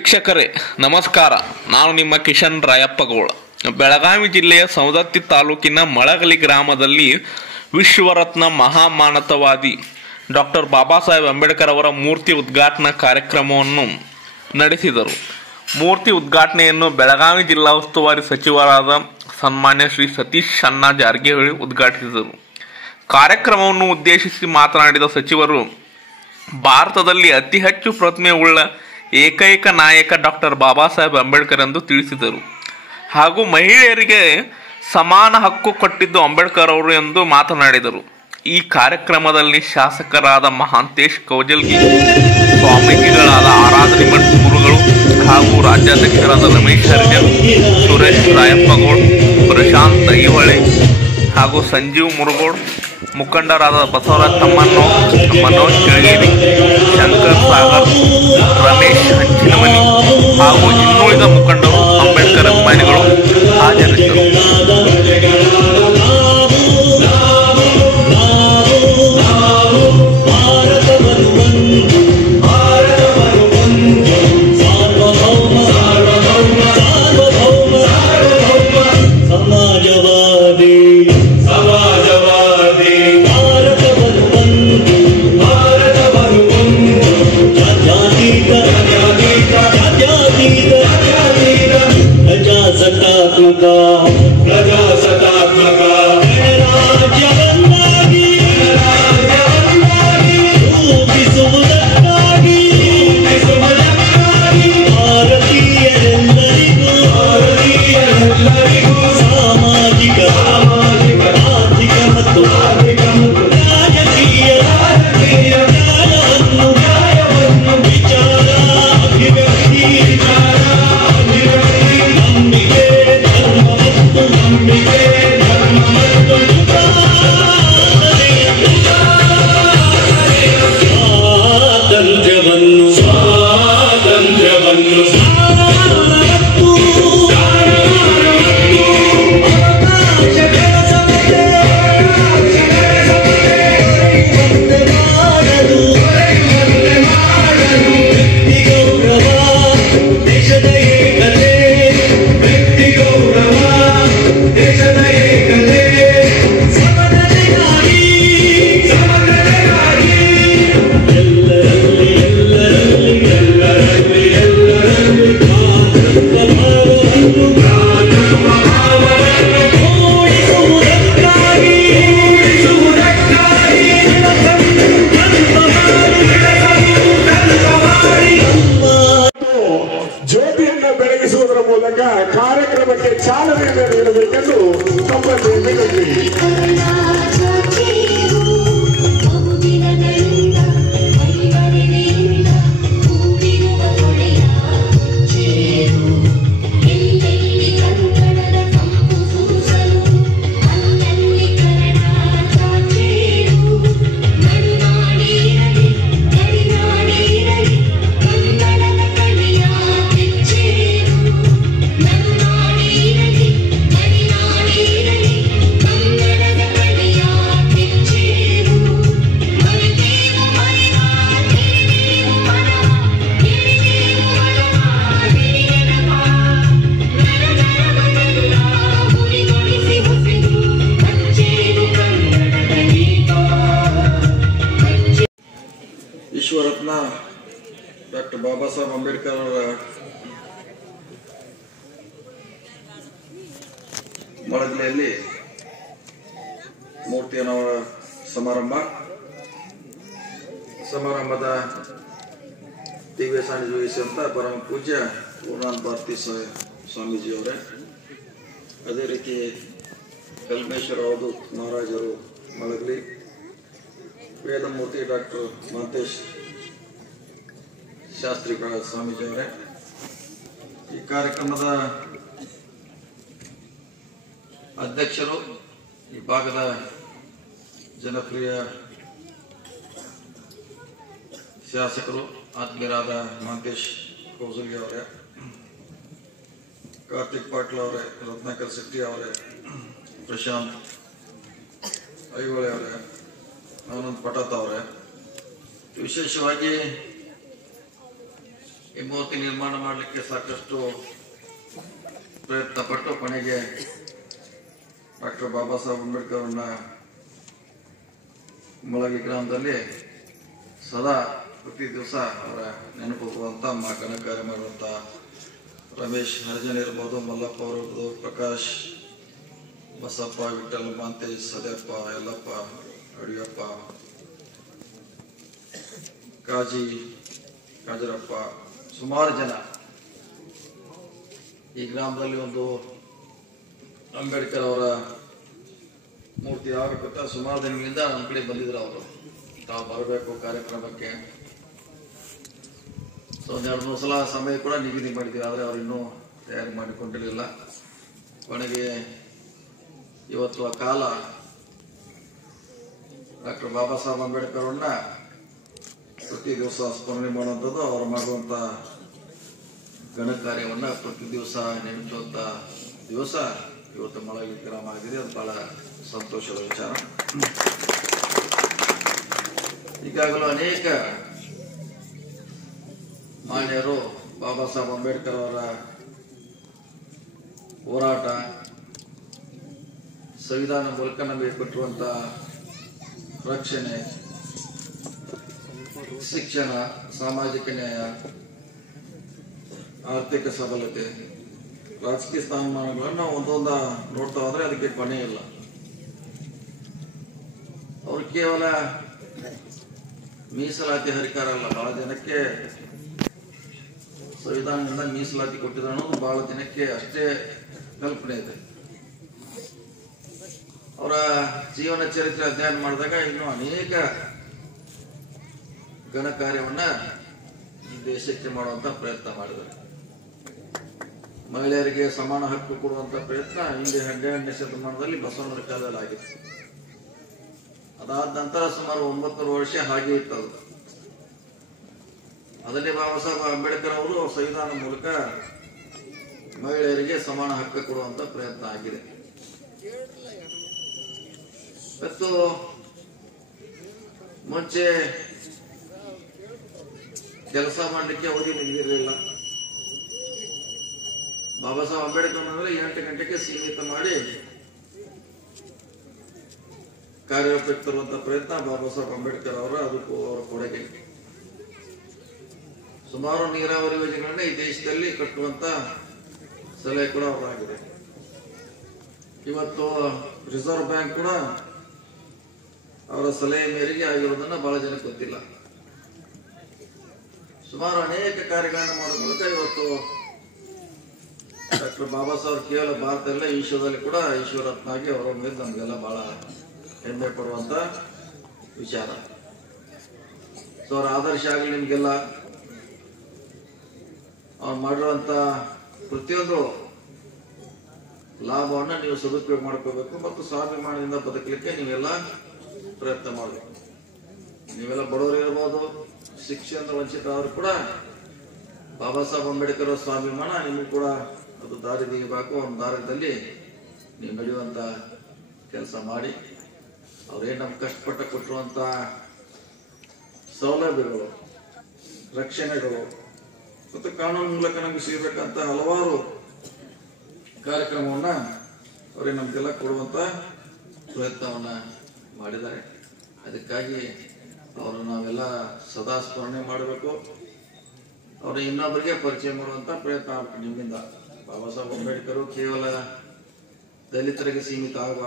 ವೀಕ್ಷಕರೇ ನಮಸ್ಕಾರ. ನಾನು ನಿಮ್ಮ ಕಿಶನ್ ರಾಯಪ್ಪಗೌಡ. ಬೆಳಗಾವಿ ಜಿಲ್ಲೆಯ ಸವದತ್ತಿ ತಾಲೂಕಿನ ಮಳಗಲಿ ಗ್ರಾಮದಲ್ಲಿ ವಿಶ್ವರತ್ನ ಮಹಾಮಾನವತಾವಾದಿ ಡಾಕ್ಟರ್ ಬಾಬಾ ಸಾಹೇಬ್ ಅಂಬೇಡ್ಕರ್ ಅವರ ಮೂರ್ತಿ ಉದ್ಘಾಟನಾ ಕಾರ್ಯಕ್ರಮವನ್ನು ನಡೆಸಿದರು. ಮೂರ್ತಿ ಉದ್ಘಾಟನೆಯನ್ನು ಬೆಳಗಾವಿ ಜಿಲ್ಲಾ ಉಸ್ತುವಾರಿ ಸಚಿವರಾದ ಸನ್ಮಾನ್ಯ ಶ್ರೀ ಸತೀಶ್ ಅಣ್ಣ ಜಾರಕಿಹೊಳಿ ಉದ್ಘಾಟಿಸಿದರು. ಕಾರ್ಯಕ್ರಮವನ್ನು ಉದ್ದೇಶಿಸಿ ಮಾತನಾಡಿದ ಸಚಿವರು, ಭಾರತದಲ್ಲಿ ಅತಿ ಹೆಚ್ಚು ಪ್ರತಿಮೆ ಉಳ್ಳ ಏಕೈಕ ನಾಯಕ ಡಾಕ್ಟರ್ ಬಾಬಾ ಸಾಹೇಬ್ ಅಂಬೇಡ್ಕರ್ ಎಂದು ತಿಳಿಸಿದರು. ಹಾಗೂ ಮಹಿಳೆಯರಿಗೆ ಸಮಾನ ಹಕ್ಕು ಕೊಟ್ಟಿದ್ದು ಅಂಬೇಡ್ಕರ್ ಅವರು ಎಂದು ಮಾತನಾಡಿದರು. ಈ ಕಾರ್ಯಕ್ರಮದಲ್ಲಿ ಶಾಸಕರಾದ ಮಹಾಂತೇಶ್ ಕೌಜಲ್ಗಿ, ಸ್ವಾಮೀಜಿಗಳಾದ ಆರಾಧನೆ ಮಠ ಗುರುಗಳು ಹಾಗೂ ರಾಜ್ಯಾಧ್ಯಕ್ಷರಾದ ರಮೇಶ್ ಹರಿಜನ್, ಸುರೇಶ್ ರಾಯಪ್ಪಗೌಡ್, ಪ್ರಶಾಂತ್ ಐಹೊಳೆ ಹಾಗೂ ಸಂಜೀವ್ ಮುರುಗೋಡ್, ಮುಖಂಡರಾದ ಬಸವರಾಜ್ ತಮ್ಮಣ್ಣೋರ್, ಮನೋಜ್ ಕೆಳಗೇರಿ, ಶಂಕರ್ ಸಾಗರ್, ರಮೇಶ್ ಹಂಚಿನಮನಿ ಹಾಗೂ ಇನ್ನುಳಿದ ಮುಖಂಡರು, ಅಂಬೇಡ್ಕರ್ ಅಭಿಮಾನಿಗಳು ಹಾಜರಿದ್ದರು. ಕಾರ್ಯಕ್ರಮಕ್ಕೆ ಚಾಲನೆಯನ್ನು ನೀಡಬೇಕೆಂದು ತಮ್ಮಲ್ಲಿ ವಿನಂತಿ. ವಿಶ್ವರತ್ನ ಡಾಕ್ಟರ್ ಬಾಬಾ ಸಾಹೇಬ್ ಅಂಬೇಡ್ಕರ್ ಅವರ ಮಳಗಲಿಯಲ್ಲಿ ಮೂರ್ತಿ ಅನಾವರಣ ಸಮಾರಂಭದ ದಿವ್ಯ ಸಾನ್ನಿಧ್ಯ ವಹಿಸಿದಂತ ಪರಮ ಪೂಜ್ಯ ಪೂರ್ಣಾನಂದ ಭಾರತಿ ಸ್ವಾಮೀಜಿಯವರೇ, ಅದೇ ರೀತಿ ಕಲ್ಮೇಶ್ವರ ಅವಧೂತ್ ಮಹಾರಾಜರು ಮಳಗಲಿ, ವೇದಮೂರ್ತಿ ಡಾಕ್ಟರ್ ಮಹಂತೇಶ್ ಶಾಸ್ತ್ರಿಗಳ ಸ್ವಾಮೀಜಿಯವರೇ, ಈ ಕಾರ್ಯಕ್ರಮದ ಅಧ್ಯಕ್ಷರು, ಈ ಭಾಗದ ಜನಪ್ರಿಯ ಶಾಸಕರು ಆತ್ಮೀಯರಾದ ಮಹಂತೇಶ್ ಕೌಜಲ್ಗಿ ಅವರೇ, ಕಾರ್ತಿಕ್ ಪಾಟೀಲ್ ಅವರೇ, ರತ್ನಾಕರ್ ಶೆಟ್ಟಿ ಅವರೇ, ಪ್ರಶಾಂತ್ ಐಹೊಳೆ ಅವರೇ, ಆನಂದ್ ಪಟಾತ್ ಅವರೇ, ವಿಶೇಷವಾಗಿ ಈ ಮೂರ್ತಿ ನಿರ್ಮಾಣ ಮಾಡಲಿಕ್ಕೆ ಸಾಕಷ್ಟು ಪ್ರಯತ್ನ ಪಟ್ಟು ಕೊನೆಗೆ ಡಾಕ್ಟರ್ ಬಾಬಾ ಸಾಹೇಬ್ ಅಂಬೇಡ್ಕರ್ ಅವ್ರನ್ನ ಮುಳಗಿ ಗ್ರಾಮದಲ್ಲಿ ಸದಾ ಪ್ರತಿ ದಿವಸ ಅವರ ನೆನಪುವಂತ ಗಣಕಾರ್ಯ ಮಾಡುವಂತ ರಮೇಶ್ ಹರಿಜನ್ ಇರ್ಬೋದು, ಮಲ್ಲಪ್ಪ ಅವರದ್ದು, ಪ್ರಕಾಶ್, ಬಸಪ್ಪ, ವಿಠಲ್, ಮಾಂತೇಶ್, ಸದ್ಯಪ್ಪ, ಯಲ್ಲಪ್ಪ, ಅಡಿಯಪ್ಪ, ಕಾಜರಪ್ಪ, ಸುಮಾರು ಜನ ಈ ಗ್ರಾಮದಲ್ಲಿ ಒಂದು ಅಂಬೇಡ್ಕರ್ ಅವರ ಮೂರ್ತಿ ಆಗಬೇಕಂತ ಸುಮಾರು ದಿನಗಳಿಂದ ನಮ್ಮ ಕಡೆ ಬಂದಿದ್ರು. ಅವರು ತಾವು ಬರಬೇಕು ಕಾರ್ಯಕ್ರಮಕ್ಕೆ. ಒಂದೆರಡು ಮೂರು ಸಲ ಸಮಯ ಕೂಡ ನಿಗದಿ ಮಾಡಿದ್ದೀವಿ, ಆದರೆ ಅವರು ಇನ್ನೂ ತಯಾರಿ ಮಾಡಿಕೊಂಡಿರಲಿಲ್ಲ. ಕೊನೆಗೆ ಇವತ್ತು ಆ ಕಾಲ ಡಾಕ್ಟರ್ ಬಾಬಾ ಸಾಹೇಬ್ ಅಂಬೇಡ್ಕರ್ ಅವ್ರನ್ನ ಪ್ರತಿ ದಿವಸ ಸ್ಮರಣೆ ಮಾಡುವಂಥದ್ದು, ಅವರು ಮಾಡುವಂತ ಗಣ ಕಾರ್ಯವನ್ನ ಪ್ರತಿ ದಿವಸ ನೆನಪುವಂತ ದಿವಸ ಇವತ್ತು ಮುಳಗಿ ಗ್ರಾಮ ಆಗಿದೆ. ಅದು ಬಹಳ ಸಂತೋಷದ ವಿಚಾರ. ಈಗಾಗಲೂ ಅನೇಕ ಮಾನ್ಯರು ಬಾಬಾ ಸಾಹೇಬ್ ಅಂಬೇಡ್ಕರ್ ಅವರ ಹೋರಾಟ, ಸಂವಿಧಾನ ಮೂಲಕ ನಮಗೆ ಕೊಟ್ಟಿರುವಂತ ರಕ್ಷಣೆ, ಶಿಕ್ಷಣ, ಸಾಮಾಜಿಕ ನ್ಯಾಯ, ಆರ್ಥಿಕ ಸಬಲತೆ, ರಾಜಕೀಯ ಸ್ಥಾನಮಾನಗಳನ್ನು ಒಂದೊಂದ ನೋಡ್ತಾ ಹೋದ್ರೆ ಅದಕ್ಕೆ ಕೊನೆ ಇಲ್ಲ. ಅವರು ಕೇವಲ ಮೀಸಲಾತಿ ಹರಿಕಾರ ಅಲ್ಲ, ಬಹಳ ಜನಕ್ಕೆ ಸಂವಿಧಾನದಿಂದ ಮೀಸಲಾತಿ ಕೊಟ್ಟಿದ್ದಾರೆ ಅನ್ನೋದು ಬಹಳ ಜನಕ್ಕೆ ಅಷ್ಟೇ ಕಲ್ಪನೆ ಇದೆ. ಅವರ ಜೀವನ ಚರಿತ್ರೆ ಅಧ್ಯಯನ ಮಾಡಿದಾಗ ಇನ್ನೂ ಅನೇಕ ಗಣ ಕಾರ್ಯವನ್ನ ಈ ದೇಶಕ್ಕೆ ಮಾಡುವಂತ ಪ್ರಯತ್ನ ಮಾಡಿದ್ದಾರೆ. ಮಹಿಳೆಯರಿಗೆ ಸಮಾನ ಹಕ್ಕು ಕೊಡುವಂತ ಪ್ರಯತ್ನ ಹಿಂದೆ 12ನೇ ಶತಮಾನದಲ್ಲಿ ಬಸವಣ್ಣನ ಕಾಲದಲ್ಲಿ ಆಗಿತ್ತು. ಅದಾದ ನಂತರ ಸುಮಾರು 900 ವರ್ಷ ಹಾಗೆ ಇತ್ತು. ಅದನ್ನೇ ಬಾಬಾ ಸಾಹೇಬ್ ಅಂಬೇಡ್ಕರ್ ಅವರು ಸಂವಿಧಾನ ಮೂಲಕ ಮಹಿಳೆಯರಿಗೆ ಸಮಾನ ಹಕ್ಕು ಕೊಡುವಂತ ಪ್ರಯತ್ನ ಆಗಿದೆ. ಮತ್ತು ಮುಂಚೆ ಕೆಲಸ ಮಾಡಲಿಕ್ಕೆ ಅವಧಿ ನಿಗದಿರಲಿಲ್ಲ. ಬಾಬಾ ಸಾಹೇಬ್ ಅಂಬೇಡ್ಕರ್ ಅಂದ್ರೆ 8 ಗಂಟೆಗೆ ಸೀಮಿತ ಮಾಡಿ ಕಾರ್ಯರೂಪಕ್ಕೆ ತರುವಂತ ಪ್ರಯತ್ನ ಬಾಬಾ ಸಾಹೇಬ್ ಅಂಬೇಡ್ಕರ್ ಅವರ ಅದಕ್ಕೂ ಅವರ ಕೊಡುಗೆ. ಸುಮಾರು ನೀರಾವರಿ ಯೋಜನೆಗಳನ್ನ ಈ ದೇಶದಲ್ಲಿ ಕಟ್ಟುವಂತ ಸಲಹೆ ಕೂಡ ಅವರಾಗಿದೆ. ಇವತ್ತು ರಿಸರ್ವ್ ಬ್ಯಾಂಕ್ ಕೂಡ ಅವರ ಸಲಹೆ ಮೇರೆಗೆ ಆಗಿರೋದನ್ನ ಬಹಳ ಜನಕ್ಕೆ ಗೊತ್ತಿಲ್ಲ. ಸುಮಾರು ಅನೇಕ ಕಾರ್ಯಗಳನ್ನು ಮಾಡೋ ಮೂಲಕ ಇವತ್ತು ಡಾಕ್ಟರ್ ಬಾಬಾ ಸಾಹೇಬ್ ಕೇವಲ ಭಾರತದಲ್ಲ, ವಿಶ್ವದಲ್ಲಿ ಕೂಡ ಈಶ್ವರತ್ನಾಗಿ ಅವರ ಮೇಲೆ ನಮಗೆಲ್ಲ ಬಹಳ ಹೆಮ್ಮೆ ಪಡುವಂತ ವಿಚಾರ. ಸೊ ಅವರ ಆದರ್ಶ ಆಗಲಿ ನಿಮ್ಗೆಲ್ಲ. ಅವ್ರು ಮಾಡಿರುವಂತ ಪ್ರತಿಯೊಂದು ಲಾಭವನ್ನ ನೀವು ಸದುಪಯೋಗ ಮಾಡ್ಕೋಬೇಕು ಮತ್ತು ಸ್ವಾಭಿಮಾನದಿಂದ ಬದುಕಲಿಕ್ಕೆ ನೀವೆಲ್ಲ ಪ್ರಯತ್ನ ಮಾಡಬೇಕು. ನೀವೆಲ್ಲ ಬಡವರು ಇರಬಹುದು, ಶಿಕ್ಷೆಯಿಂದ ವಂಚಿತರಾದ್ರು ಕೂಡ ಬಾಬಾ ಸಾಹೇಬ್ ಅಂಬೇಡ್ಕರ್ ಸ್ವಾಭಿಮಾನ ನಿಮಗೂ ಕೂಡ ಅದು ದಾರಿ ತೆಗಿಬೇಕು. ಒಂದು ದಾರದಲ್ಲಿ ನೀವು ನಡೆಯುವಂತ ಕೆಲಸ ಮಾಡಿ. ಅವ್ರೇನು ನಮ್ಗೆ ಕಷ್ಟಪಟ್ಟ ಕೊಟ್ಟಿರುವಂತ ಸೌಲಭ್ಯಗಳು, ರಕ್ಷಣೆಗಳು ಮತ್ತು ಕಾನೂನು ಮೂಲಕ ನಮ್ಗೆ ಸಿಗಬೇಕಂತ ಹಲವಾರು ಕಾರ್ಯಕ್ರಮವನ್ನ ಅವರೇ ನಮ್ಗೆಲ್ಲ ಕೊಡುವಂತ ಪ್ರಯತ್ನವನ್ನ ಮಾಡಿದ್ದಾರೆ. ಅದಕ್ಕಾಗಿ ಅವರು ನಾವೆಲ್ಲ ಸದಾ ಸ್ಮರಣೆ ಮಾಡಬೇಕು. ಅವ್ರ ಇನ್ನೊಬ್ಬರಿಗೆ ಪರಿಚಯ ಮಾಡುವಂತ ಪ್ರಯತ್ನ ಆಗ್ಬೇಕು ನಿಮ್ಮಿಂದ. ಬಾಬಾ ಸಾಹೇಬ್ ಅಂಬೇಡ್ಕರ್ ಕೇವಲ ದಲಿತರಿಗೆ ಸೀಮಿತ ಆಗುವ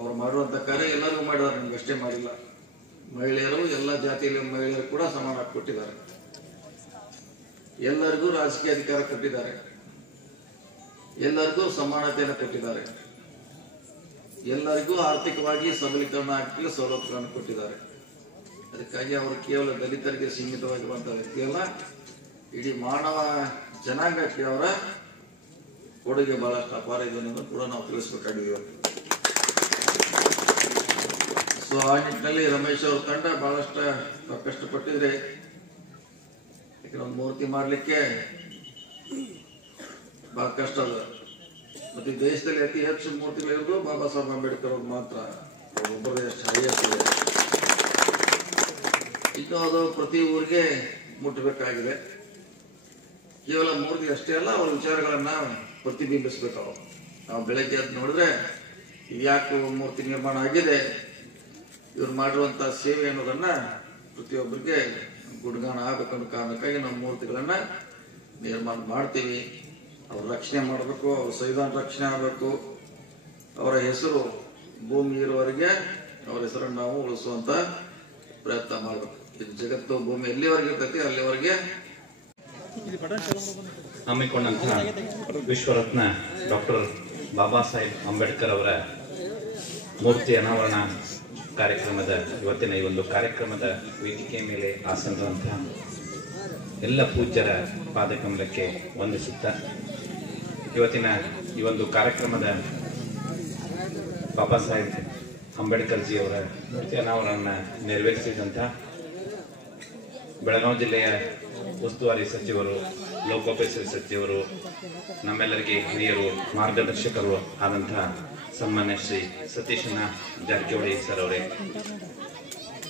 ಅವ್ರು ಮಾಡುವಂತ ಕಾರ್ಯ ಎಲ್ಲರಿಗೂ ಮಾಡಿದ್ದಾರೆ, ನಿಮ್ಗೆ ಅಷ್ಟೇ ಮಾಡಿಲ್ಲ. ಮಹಿಳೆಯರು, ಎಲ್ಲ ಜಾತಿಯಲ್ಲಿ ಮಹಿಳೆಯರು ಕೂಡ ಸಮಾನ ಕೊಟ್ಟಿದ್ದಾರೆ. ಎಲ್ಲರಿಗೂ ರಾಜಕೀಯ ಅಧಿಕಾರ ಕೊಟ್ಟಿದ್ದಾರೆ, ಎಲ್ಲರಿಗೂ ಸಮಾನತೆಯನ್ನು ಕೊಟ್ಟಿದ್ದಾರೆ, ಎಲ್ಲರಿಗೂ ಆರ್ಥಿಕವಾಗಿ ಸಬಲೀಕರಣ ಆಗ್ತಿಲ್ಲ ಸವಲತ್ತುಗಳನ್ನು ಕೊಟ್ಟಿದ್ದಾರೆ. ಅದಕ್ಕಾಗಿ ಅವರು ಕೇವಲ ದಲಿತರಿಗೆ ಸೀಮಿತವಾಗಿರುವಂತಹ ವ್ಯಕ್ತಿ ಅಲ್ಲ, ಇಡೀ ಮಾನವ ಜನಾಂಗಕ್ಕೆ ಅವರ ಕೊಡುಗೆ ಬಹಳಷ್ಟು ಅಪಾರ ಇದೆ ಅನ್ನೋದನ್ನು ಕೂಡ ನಾವು ತಿಳಿಸ್ಬೇಕಾಗಿದೆ. ಸೊ ಆ ನಿಟ್ಟಿನಲ್ಲಿ ರಮೇಶ್ ಅವ್ರ ತಂಡ ಬಹಳಷ್ಟು ಕಷ್ಟಪಟ್ಟಿದ್ರೆ. ಒಂದು ಮೂರ್ತಿ ಮಾಡ್ಲಿಕ್ಕೆ ಬಹಳ ಕಷ್ಟ ಅದ. ಮತ್ತೆ ದೇಶದಲ್ಲಿ ಅತಿ ಹೆಚ್ಚು ಮೂರ್ತಿಗಳಿರೋದು ಬಾಬಾ ಸಾಹೇಬ್ ಅಂಬೇಡ್ಕರ್ ಅವ್ರು ಮಾತ್ರ. ಒಬ್ಬರೇ ಎಷ್ಟು ಹೈಯೆಸ್ಟ್ ಇದೆ. ಇನ್ನು ಅದು ಪ್ರತಿ ಊರಿಗೆ ಮುಟ್ಟಬೇಕಾಗಿದೆ. ಕೇವಲ ಮೂರ್ತಿ ಅಷ್ಟೇ ಅಲ್ಲ, ಅವ್ರ ವಿಚಾರಗಳನ್ನ ಪ್ರತಿಬಿಂಬಿಸ್ಬೇಕು. ನಾವು ಬೆಳಗ್ಗೆ ಎದ್ದು ನೋಡಿದ್ರೆ ಇದ್ಯಾಕೆ ಮೂರ್ತಿ ನಿರ್ಮಾಣ ಆಗಿದೆ, ಇವ್ರು ಮಾಡಿರುವಂತಹ ಸೇವೆ ಅನ್ನೋದನ್ನ ಪ್ರತಿಯೊಬ್ಬರಿಗೆ ಗುಣಗಾನ ಆಗ್ಬೇಕನ್ನೋ ಕಾರಣಕ್ಕಾಗಿ ನಾವು ಮೂರ್ತಿಗಳನ್ನ ನಿರ್ಮಾಣ ಮಾಡ್ತೀವಿ. ಅವ್ರ ರಕ್ಷಣೆ ಮಾಡಬೇಕು, ಅವ್ರ ಸಂವಿಧಾನ ರಕ್ಷಣೆ ಆಗಬೇಕು, ಅವರ ಹೆಸರು ಭೂಮಿ ಇರುವವರೆಗೆ ಅವರ ಹೆಸರನ್ನು ನಾವು ಉಳಿಸುವಂತ ಪ್ರಯತ್ನ ಮಾಡಬೇಕು. ಇದು ಜಗತ್ತು ಭೂಮಿ ಎಲ್ಲಿವರೆಗೆ ಇರ್ತೈತಿ ಅಲ್ಲಿವರೆಗೆ ಹಮ್ಮಿಕೊಂಡಂತಹ ವಿಶ್ವರತ್ನ ಡಾಕ್ಟರ್ ಬಾಬಾ ಸಾಹೇಬ್ ಅಂಬೇಡ್ಕರ್ ಅವರ ಮೂರ್ತಿ ಅನಾವರಣ ಕಾರ್ಯಕ್ರಮದ ಇವತ್ತಿನ ಈ ಒಂದು ಕಾರ್ಯಕ್ರಮದ ವೇದಿಕೆ ಮೇಲೆ ಆಸೀನರಾದಂತಹ ಎಲ್ಲ ಪೂಜ್ಯರ ಪಾದಕಮಲಕ್ಕೆ ವಂದಿಸುತ್ತಾ ಇವತ್ತಿನ ಈ ಒಂದು ಕಾರ್ಯಕ್ರಮದ ಬಾಬಾ ಸಾಹೇಬ್ ಅಂಬೇಡ್ಕರ್ ಜಿ ಅವರ ಮೂರ್ತಿ ಅನಾವರಣ ನೆರವೇರಿಸಿದಂಥ ಬೆಳಗಾವಿ ಜಿಲ್ಲೆಯ ಉಸ್ತುವಾರಿ ಸಚಿವರು, ಲೋಕೋಪಯೋಗಿ ಸಚಿವರು, ನಮ್ಮೆಲ್ಲರಿಗೆ ಹಿರಿಯರು, ಮಾರ್ಗದರ್ಶಕರು ಆದಂತಹ ಸನ್ಮಾನ್ಯ ಶ್ರೀ ಸತೀಶಣ್ಣ ಜಾರಕಿಹೊಳಿ ಸರ್ ಅವರೇ,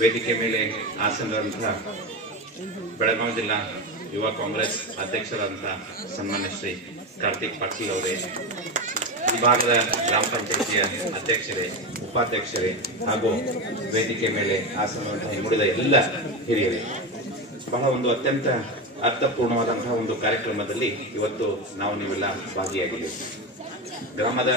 ವೇದಿಕೆ ಮೇಲೆ ಆಸೀನರಾದಂತಹ ಬೆಳಗಾವಿ ಜಿಲ್ಲಾ ಯುವ ಕಾಂಗ್ರೆಸ್ ಅಧ್ಯಕ್ಷರಾದಂತಹ ಸನ್ಮಾನ್ಯ ಶ್ರೀ ಕಾರ್ತಿಕ್ ಪಾಟೀಲ್ ಅವರೇ, ಈ ಭಾಗದ ಗ್ರಾಮ ಪಂಚಾಯಿತಿಯ ಅಧ್ಯಕ್ಷರೇ, ಉಪಾಧ್ಯಕ್ಷರೇ ಹಾಗೂ ವೇದಿಕೆ ಮೇಲೆ ಆಸೀನರಾದಂತಹ ಮುಡಿದ ಎಲ್ಲ ಹಿರಿಯರೇ, ಬಹಳ ಒಂದು ಅತ್ಯಂತ ಅರ್ಥಪೂರ್ಣವಾದಂತಹ ಒಂದು ಕಾರ್ಯಕ್ರಮದಲ್ಲಿ ಇವತ್ತು ನಾವು ನೀವೆಲ್ಲ ಭಾಗಿಯಾಗಿದ್ದೀವಿ. ಗ್ರಾಮದ